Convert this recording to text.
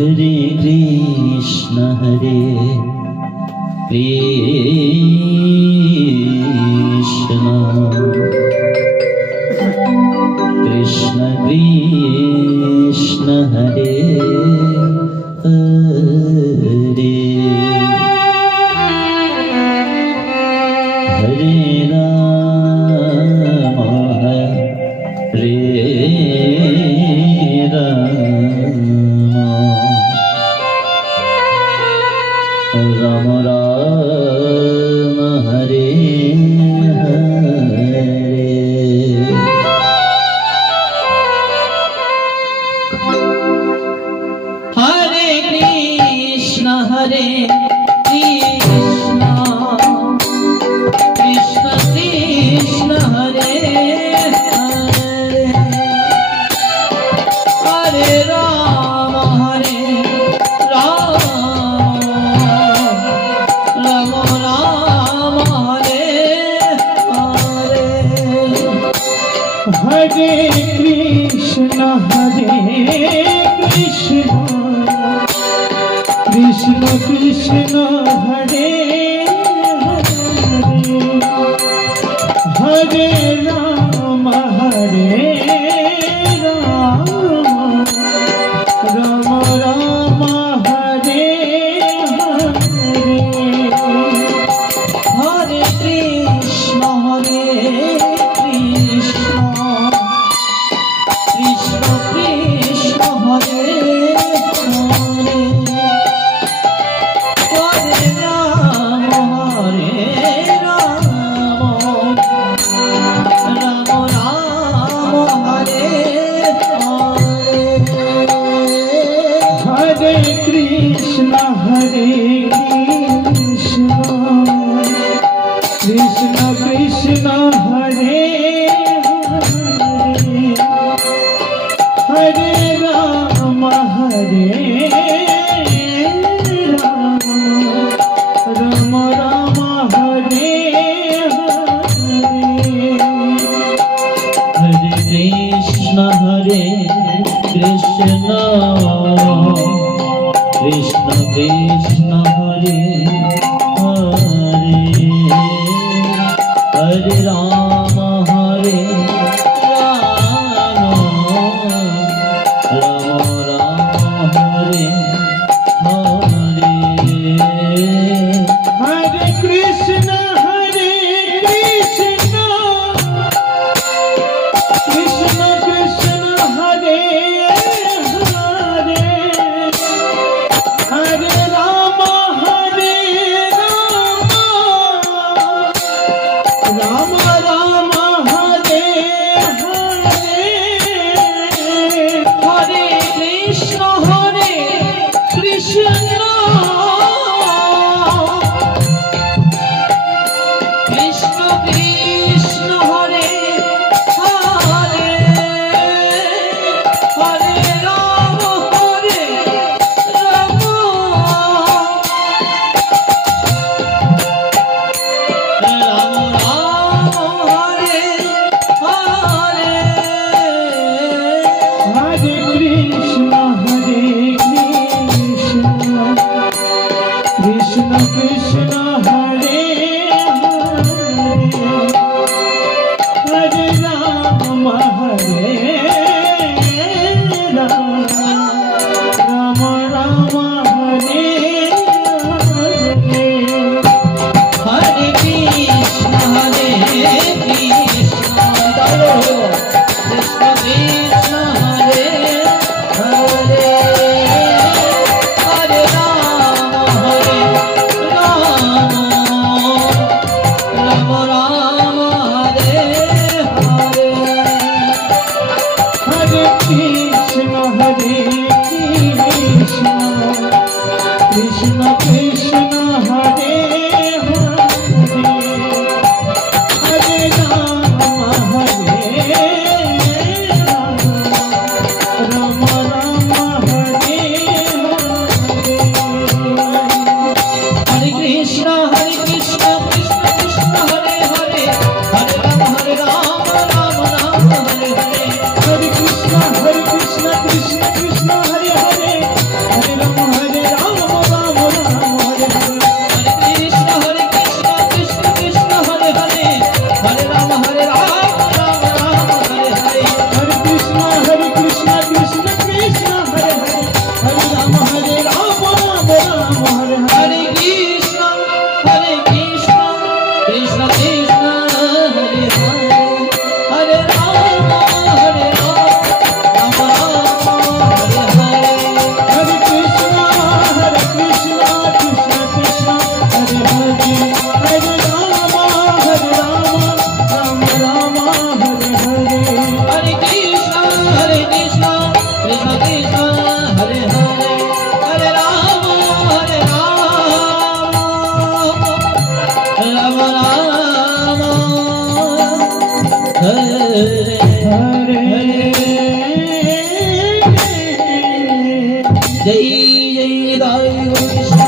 Hare Krishna Krishna Krishna Hare Hare Hare Ram Hare Ram Ram Hare Hare. Hare Krishna Krishna Krishna Hare Hare Hare Ram Ram Ram Hare Hare. Hare Krishna Krishna Krishna Hare Hare Hare Ram Ram Ram Hare Hare. Hare Krishna Krishna Krishna Hare Hare Hare Ram Ram Ram Hare Hare. Hare Krishna Krishna Krishna Hare Hare Hare Ram Ram Ram Hare Hare. Hare Krishna Krishna Krishna Hare Hare Hare Ram Ram Hare Hare. Hare Krishna Krishna Krishna Hare Hare Hare Ram Ram Ram Hare Hare. Hare Krishna Krishna Krishna Krishna Hare Hare Hare Ram Ram Ram Hare Hare. Hare Krishna Krishna Krishna Hare Hare Hare Ram Ram Ram Hare Hare. Hare Krishna Krishna Krishna Hare Hare Hare Ram Ram Ram Hare Hare. Hare Krishna Krishna Krishna Hare Hare Hare Ram Ram Ram Hare Hare. Hare Krishna Krishna Krishna Hare Hare Hare Ram Ram Hare Hare. Hare Krishna Krishna Krishna Hare Hare Hare Jai Jai Nitai Gaur Krishna